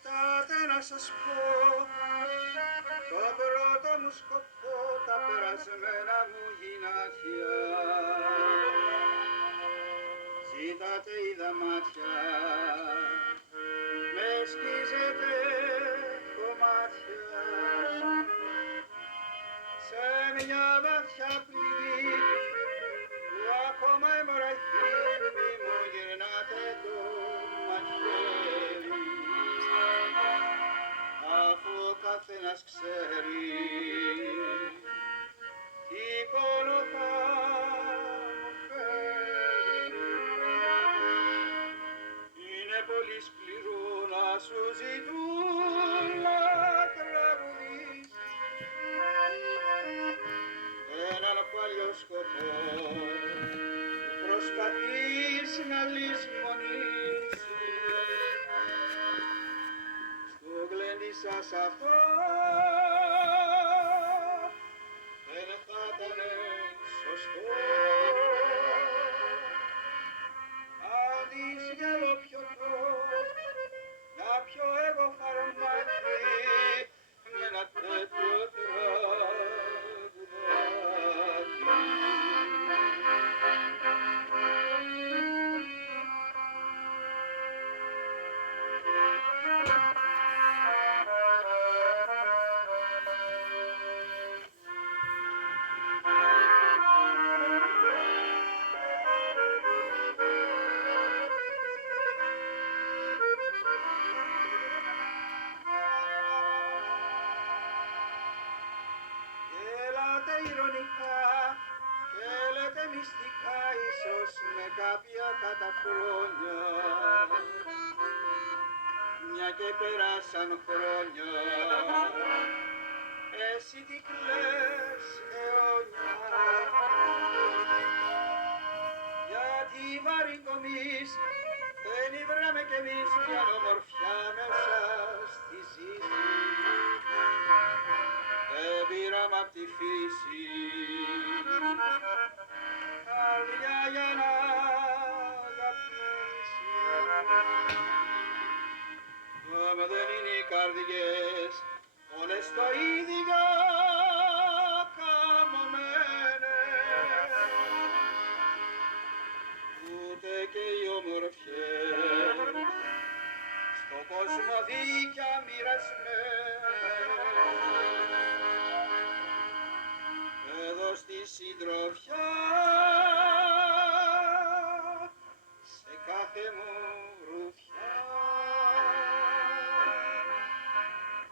Κοιτάτε να σας πω, το πρώτο μου σκοπό τα περασμένα μου γυνάτια. Ζήτατε είδα μάτια, με σκίζετε κομμάτια, σε μια βαθιά πληγή που ακόμα αιμορραγεί, μη μου γυρνάτε το μαχαίρι, αφού ο καθένας ξέρει τι πόνο θα μου φέρει. Είναι πολύ σκληρό να σου ζητούν να τραγουδήσεις έναν παλιό σκοπό που προσπαθείς να λησμονήσεις. Στο γλέντι σας αυτό δεν θα ήταν σωστό. Αντί για πιωτό να πιω εγώ φαρμάκι με ένα τέτοιο τραγουδάκι. Ηρωνικά και λέτε μυστικά, ίσως με κάποια καταφρόνια, μια και περάσαν χρόνια, εσύ τι κλαις αιώνια, γιατί βαρικομείς δεν ήβραμε κι εμείς μια ομορφιά μέσα στη ζήση. Δεν πήραμε απ' τη φύση καρδιά για να αγαπήσει. Άμα δεν είναι οι καρδιές όλες το ίδιο καμωμένες, ούτε και οι ομορφιές στον κόσμο δίκαια μοιρασμένες. Εδώ στη συντροφιά σε κάθε μου ρουφιά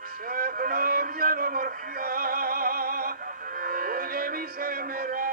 ξεχνώ μια ομορφιά που γέμιζε μέρα